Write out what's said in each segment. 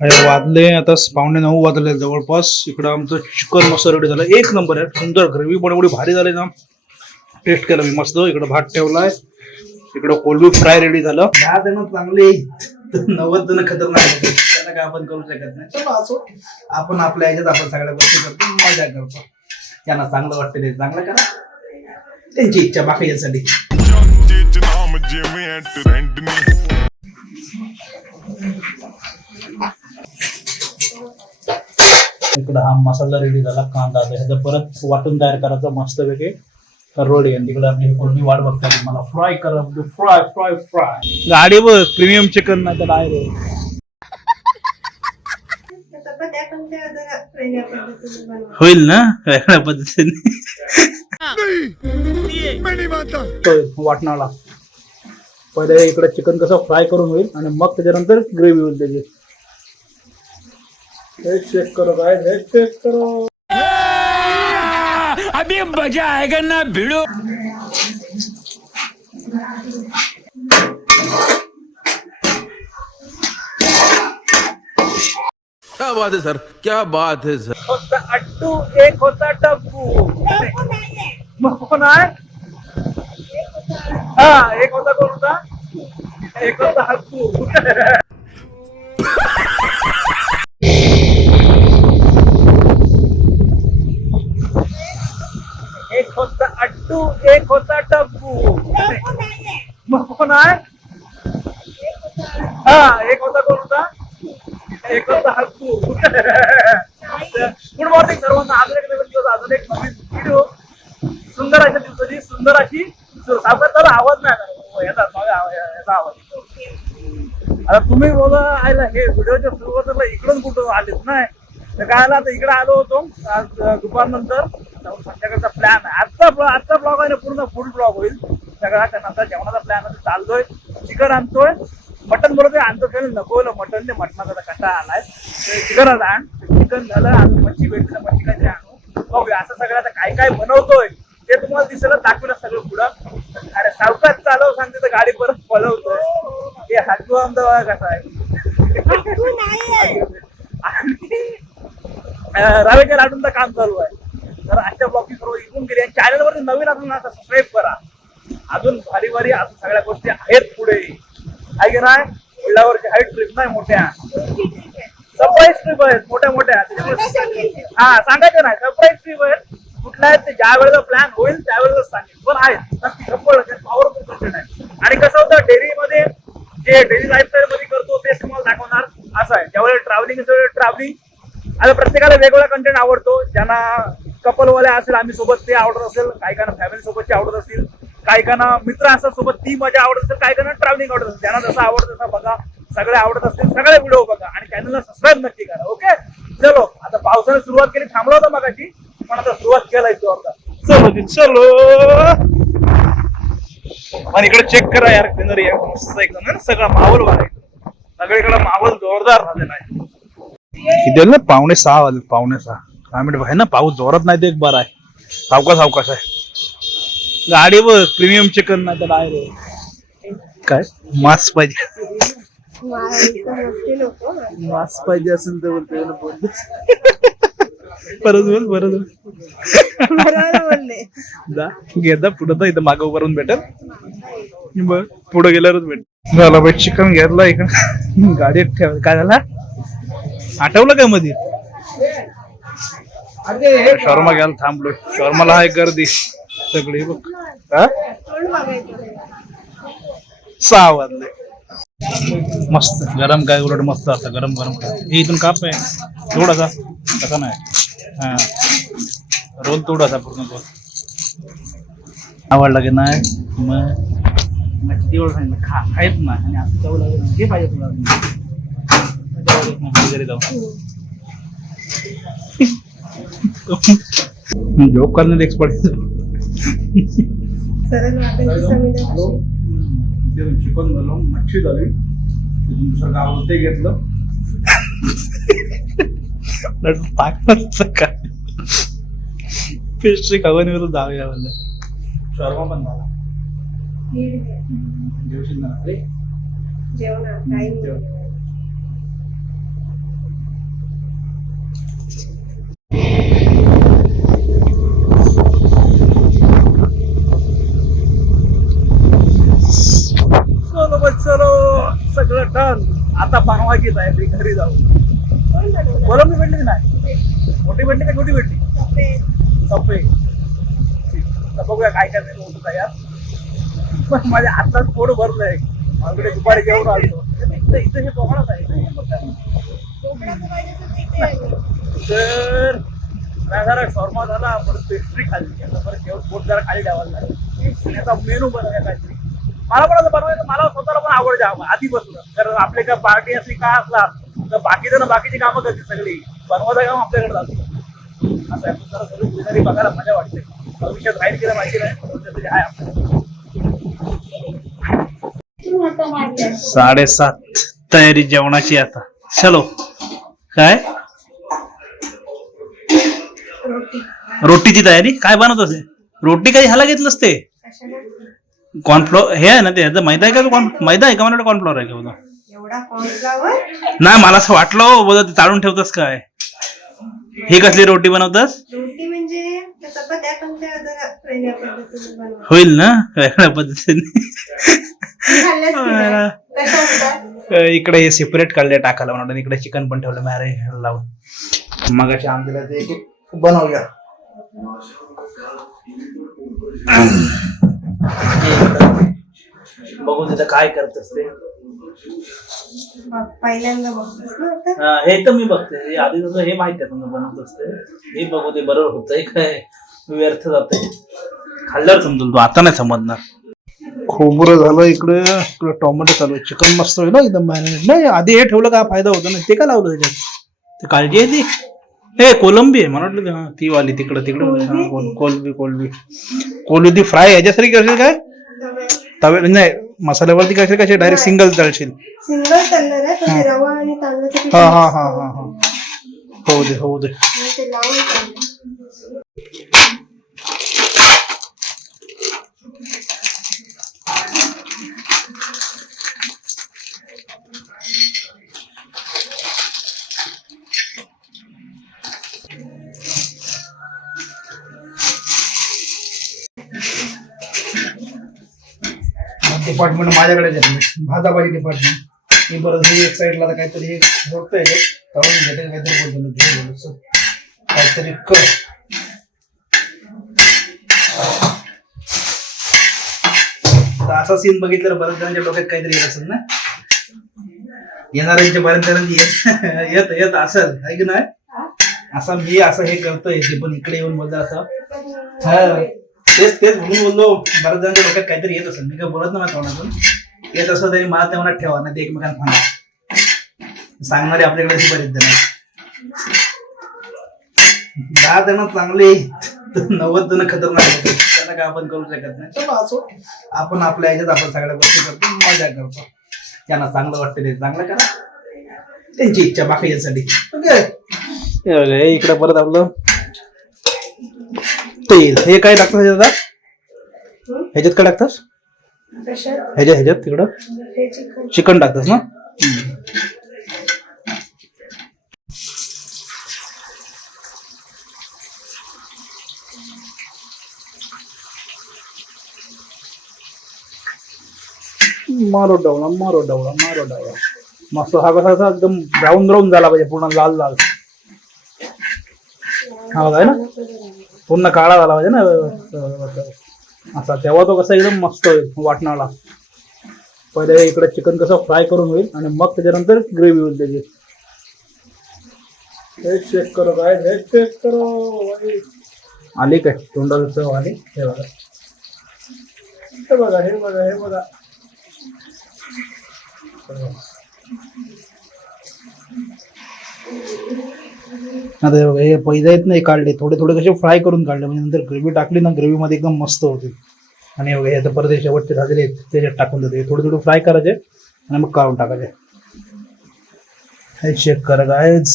वाजले आता 9:15 वाजले जवळपास. इकडं आमचं चिकन मसाला रेडी झालं, एक नंबर आहे, सुंदर. ग्रेव्ही पण एवढी भारी झाली ना, टेस्ट केलं मी मस्त. इकडं भात ठेवलाय, इकडं कोलबी फ्राय रेडी झालं. 10 जण चांगले 90 जण खतरनाक, त्यांना काय आपण करू शकत नाही. चलो असो, आपण आपल्या ह्याच्यात आपण सगळ्या गोष्टी करतो, मजा करतो. त्यांना चांगलं वाटतं ते चांगलं करा, त्यांची इच्छा बाकी यासाठी. इकडं हा मसाला रेडी झाला, कांदा ह्याचं परत वाटून तयार करायचं मस्त पैकी रोडी. आणि तिकडे आपली कोणी वाट बघतात मला फ्राय करा, फ्राय फ्राय फ्राय. गाडी बघ, प्रीमियम चिकन नाही तर डायरेक्ट होईल ना वेगळ्या पद्धतीने. वाटणाला पहिले इकडे चिकन कसं फ्राय करून होईल आणि मग त्याच्यानंतर ग्रेव्ही होईल त्याची. चेक करो गाइस, चेक करो. अभी मजा आएगा ना भिड़ो. क्या बात है सर, क्या बात है सर. होता अट्टू, एक होता टप्पू. मग कोण आहे? हा, एक होता कोण होता? एक होता हत्तू. एक होता अट्टू, एक होता टप्पू. मग कोण आहे? हा, एक होता कोण होता? एक होता हत्तू. गुड मॉर्निंग सर्वांना. अजून एक नवीन दिवस, अजून एक नवीन व्हिडिओ. सुंदर अशा दिवसाची सुंदर अशी सावकाश आवाज नाही याचा आवाज. आता तुम्ही बोला आयला हे व्हिडिओच्या सुरुवातीला इकडून कुठं आलेच नाही तर काय आला. आता इकडे आलो होतो आज दुपारनंतर. संध्याकाळचा प्लॅन आहे, आजचा ब्लॉग आहे ना पूर्ण फुल ब्लॉग होईल सगळा. त्यानंतर जेवणाचा प्लॅन आहे, चाललोय. चिकन आणतोय, मटन बोलतोय आणतो, नको मटन. ते मटणाचा कंटाळा आलाय, चिकनच आण. चिकन झालं, अजून मच्छी भेटली तर मच्छी काहीतरी आणू. बघूया असं सगळं आता काय काय बनवतोय ते तुम्हाला दिसायला दाखवलं सगळं पुढं. अरे सावकाश चालव सांगते तर गाडी परत पळवतोय. हे हातू आमचा कसा आहे. रव्याच्या लाडूंचं काम चालू आहे. तर आजच्या ब्लॉगची सर्व इकून गेली. चॅनलवरती नवीन असून ना सबस्क्राईब करा. अजून भारी भारी अजून सगळ्या गोष्टी आहेत पुढे. आहे की नाही? वडिलावरची हाईट ट्रिप नाही, मोठ्या सरप्राईज ट्रिप आहेत, मोठ्या मोठ्या. हा, सांगायचं नाही, सरप्राईज ट्रिप आहेत. कुठल्या आहेत ते ज्या वेळेला प्लॅन होईल त्यावेळेस सांगेल, पण आहेत नक्की. पॉवरफुल कंटेंट आहे. आणि कसं होतं डेलीमध्ये जे डेली लाईफस्टाईल मध्ये करतो तेच तुम्हाला दाखवणार असं आहे. ज्यावेळेला ट्रॅव्हलिंग आता प्रत्येकाला वेगवेगळा कंटेंट आवडतो. ज्यांना कपलवाले असेल आम्ही सोबत ते आवडत असेल, काही काना फॅमिली सोबतचे आवडत असतील, काही काना मित्र असतात सोबत ती मजा आवडत असेल, काही काना ट्रॅव्हलिंग आवडत असेल. ज्यांना जसं आवडत तसं बघा, सगळे आवडत असतील सगळे व्हिडिओ बघा आणि चॅनलला सबस्क्राईब नक्की करा. ओके, चलो. आता पावसाने सुरुवात केली, थांबला होता मगाशी, पण आता सुरुवात केलाय जोरदार. चलो. आणि इकडे चेक करा यार, ग्रीनरी आहे मस्त एकदम. सगळा माहोल वाला सगळीकडे माहोल जोरदार झालेला आहे. किती ना 5:45 वाजले, 5:45. काय मिनिट आहे ना, पाऊस जोरात नाही ते एक बार आहे, सावकाश आहे. गाडी बघ, प्रीमियम चिकन नाही तर डायरेक्ट काय मास पाहिजे. मास पाहिजे असेल तर बोलते परत बोल. घेता पुढं तर इथं मागं उभारून भेटेल. बर, पुढे गेल्यावरच भेट झाला बाई. चिकन घेतला इकडे गाडीत ठेव. काय झाला आठवलं काय मध्ये? शॉर्मा घ्यायला थांबलोय. शॉर्माला आहे गर्दी सगळी बघ. 6 वाजले. मस्त गरम काय उलट मस्त असतं. गरम हे इथून काप आहे थोडासा, तसा नाही. हा, रोल थोडासा पूर्ण रोल आवडला की नाही. मग किती वेळ सांगितलं खायच ना. आणि आता चव लागेल जे पाहिजे तुला घरी जाऊ. जॉब करण्यात एक्सपर्ट. चिकन झालं, मच्छी झाली, दुसरं गाव ते घेतलं. पेस्ट्री खावानीवर जाऊया म्हणलं. शॉर्मा पण झाला. जेवशील ना? काहीतरी घरी जाऊ. कोलंबी भेटली की नाही? मोठी भेटली का छोटी भेटली? सफे. तर बघूया काय करायचं होतं यार. पण माझ्या हातात पोट भरलंय. माझ्याकडे दुपारी जेवण आलो इथं हे कोकणात आहे तर नाही झाला शॉर्मा झाला परत पेस्ट्री खाल्ली आता परत जेवण पोट जरा खाली द्यावायला लागेल आणि आता मेनू बनवूया काहीतरी. मला पण असं बनवायचं मला स्वतःला पण आवड द्यावं आधीपासून कारण आपले काय पार्टी असली काय असला तर बाकीचं बाकीची कामं करते सगळी बनवायचं काम आपल्याकडे जातं असं आहे जरा सगळी कुठेतरी बघायला मजा वाटते भविष्यात राहील केलं माहिती नाही तरी आहे आपल्याला. 7:30 तयारी जेवणाची आता. चलो काय रोटीची तयारी काय बनवत असे रोटी काही ह्याला घेतलंस ते कॉर्नफ्लोअर हे आहे ना ते ह्याचं मैदा आहे का मैदा आहे का मला कॉर्नफ्लोअर आहे का बघा नाही मला असं वाटलं बघा ते चालून ठेवतस काय ही कसली रोटी बनवतस रोटी म्हणजे चपात्या पण त्या जरा वेगळ्या पद्धतीने बनवतात. होईल ना वेगळ्या पद्धतीने खाल्ल्यास की नाही? कशा असतात? इकडे हे सेपरेट काढले टाकायला म्हणून इकडे चिकन पण ठेवलं मॅरिनेट लावून मगाच्या आमच्याला ते एक बनवूया. बघू तिथं काय करतस ते पहिल्यांदा बघतोस ना आता? हे तर मी बघते हे आधी तुझं हे माहिती आहे तुम्ही बनवत असते हे बघू ते बरोबर होतंय काय व्यर्थ जातंय खाल्ल्यावर समजून तू आता नाही समजणार. खोबरं झालं इकडे टोमॅटो चालू आहे चिकन मस्त होईल ना एकदम मॅरिनेट नाही आधी हे ठेवलं काय फायदा होता ना ते का लावलं त्याच्यात ते काळजी आहे ती हे कोलंबी आहे मला वाटलं ती वाली तिकडं कोलंबी ती फ्राय ह्याच्यासाठी करशील काय तवे नाही मसाल्यावरती करशील कसे डायरेक्ट सिंगल तळशील सिंगल तळणार आहे पण ते रवा आणि तांदळाचं पीठ हा होऊ दे आणि ते लावून तळणार. डिपार्टमेंट माझ्याकडेच आहे भाजाबाजी डिपार्टमेंट हे बरं हे एक साईडला काहीतरी हे होतं आहे तळून घेते काहीतरी बोलतो काहीतरी कर असा सीन बघितलं बऱ्याच जणांच्या डोक्यात काहीतरी येत असेल ना येणाऱ्यांच्या बऱ्याच येत असेल आहे की नाही असं मी असं हे करतोय ते पण इकडे येऊन बोलतो असं हा तेच म्हणून बोललो बऱ्याच जणांच्या डोक्यात काहीतरी येत असेल मी काय बोलत नाही तोंडातून येत असं तरी मला त्या मनात ठेवा नाही ते एकमेकांना सांगा सांगणारे आपल्याकडे बरेच जण आहेत 10 जण चांगले 90 जण खतरनाक त्यांना काय आपण करू शकत नाही चलो असो आपण आपल्या ह्याच्यात आपण सगळ्या गोष्टी करतो मजा करतो त्यांना चांगलं वाटतं ते चांगलं करा त्यांची इच्छा बाकीच्यासाठी ओके इकडे परत आपलं तेल हे काय टाकतात ह्याच्यात काय टाकतास कशात? ह्याच्यात तिकडं हे चिकन. चिकन टाकतास ना मारो डावला मस्त हा कसा एकदम ब्राऊन झाला पाहिजे पूर्ण लाल हा आहे ना पूर्ण काळा झाला पाहिजे ना असा तेव्हा तो कसा एकदम मस्त होईल वाटणाला पहिले इकडे चिकन कसं फ्राय करून होईल आणि मग त्याच्यानंतर ग्रेव्ही होईल त्याची हे चेक करो आली काय तोंडाला चव आली हे बघा आता हे पहिला येत नाही काढले थोडे कसे फ्राय करून काढले म्हणजे नंतर ग्रेव्ही टाकली ना ग्रेव्ही मध्ये एकदम मस्त होते आणि हे आता परत शेवटचे झालेले त्याच्यात टाकून देते थोडे फ्राय करायचे आणि मग काढून टाकायचे हे चेक करा गायज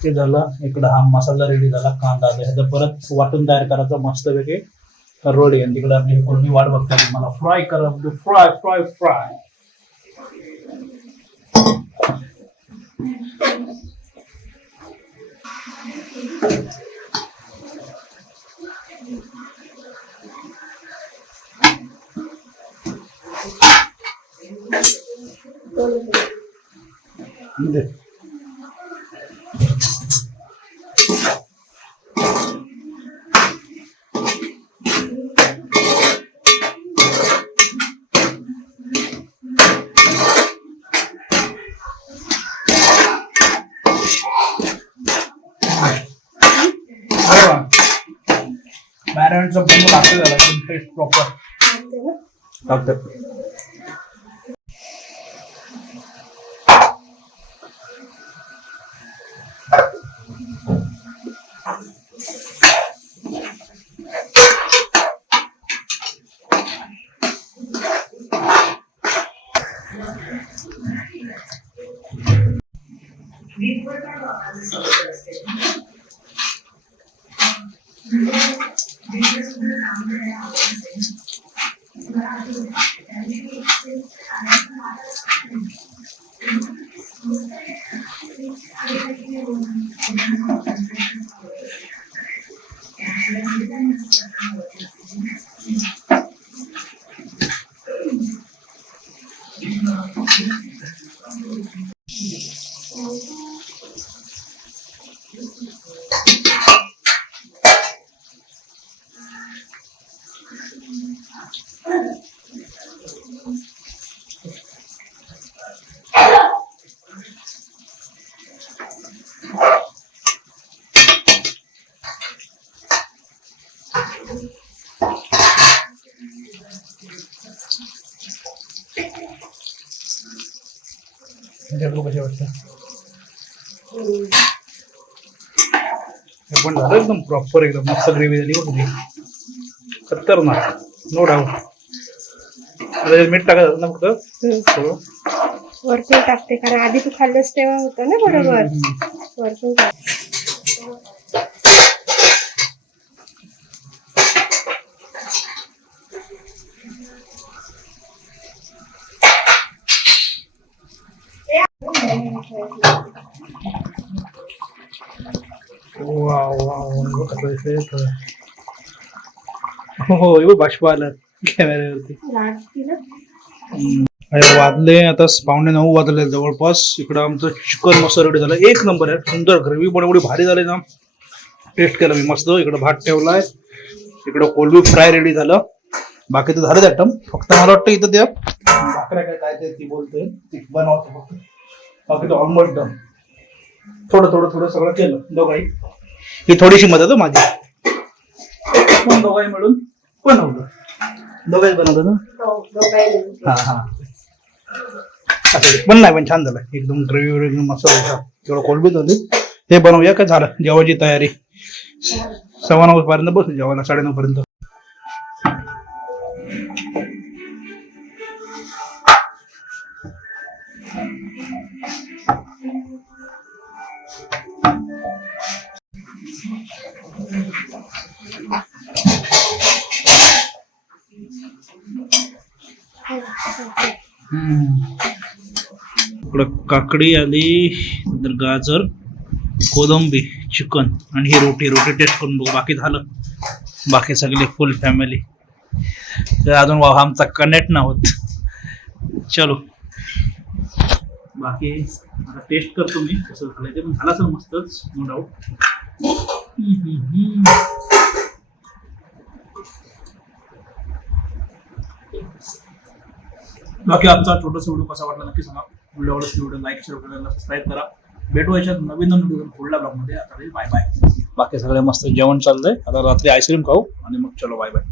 ते झालं इकडं हा मसाला रेडी झाला कांदा ह्याचं परत वाटून तयार करायचा मस्तपैकी रोड आहे तिकडे आपली कोणी वाट बघतात मला फ्राय करा फ्राय दे. मॅरिनेटचा बंद लागतो त्याला टेस्ट प्रॉपर लागतं. कसे वाटतं हे पण झालं एकदम प्रॉपर एकदम मस्त ग्रेव्ही झाली बघ खतरनाक नो डाऊट. मीठ टाकायचं ना फक्त थोडं वरतून टाकते कारण आधी तू खाल्लंस तेव्हा होतं ना बरोबर वरतून टाक. हो एवढं बाष्प आलं कॅमेऱ्यावरती. वाजले आता 9:15 वाजले जवळपास. इकडं आमचं चिकन मस्त रेडी झालं एक नंबर आहे. सुंदर ग्रेव्ही पण एवढी भारी झाली ना. टेस्ट केलं मी मस्त. इकडं भात ठेवलाय इकडं कोलबी फ्राय रेडी झालं. बाकी तर झालं आयटम फक्त मला वाटतं इथं त्या भाकऱ्या काय ते ती बोलते ती बनवते फक्त. बाकी तर ऑलमोस्ट डन. थोडं सगळं केलं दोघाही. ही थोडीशी मदत माझी पण दोघाही मिळून बनवलं. दोघाही बनवलं ना. हा पण नाही पण छान झालं एकदम ग्रेव्ही एकदम मस्त होता. तेवढं कोलबी झाली. हे बनवूया काय झालं जेवायची तयारी. 9:15 पर्यंत बसू जेवायला 9:30 पर्यंत. इकडं काकडी आली नंतर गाजर कोलंबी चिकन आणि ही रोटी टेस्ट करून बघू. बाकी झालं. बाकी सगळे फुल फॅमिली. तर अजून आमचा कनेक्ट ना होत. चलो बाकी आता टेस्ट करतो मी कसं झालं ते. पण झालं असेल मस्तच नो डाऊट. बाकी आमचा छोटासा व्हिडिओ कसा वाटला नक्की सांगा. व्हिडिओ लाईक शेअर करायला सबस्क्राईब करा. भेटू याच्यात नवीन व्हिडिओ पुढल्या ब्लॉगमध्ये. आता बाय बाय. बाकी सगळे मस्त जेवण चाललंय. आता रात्री आईस्क्रीम खाऊ आणि मग चलो बाय बाय.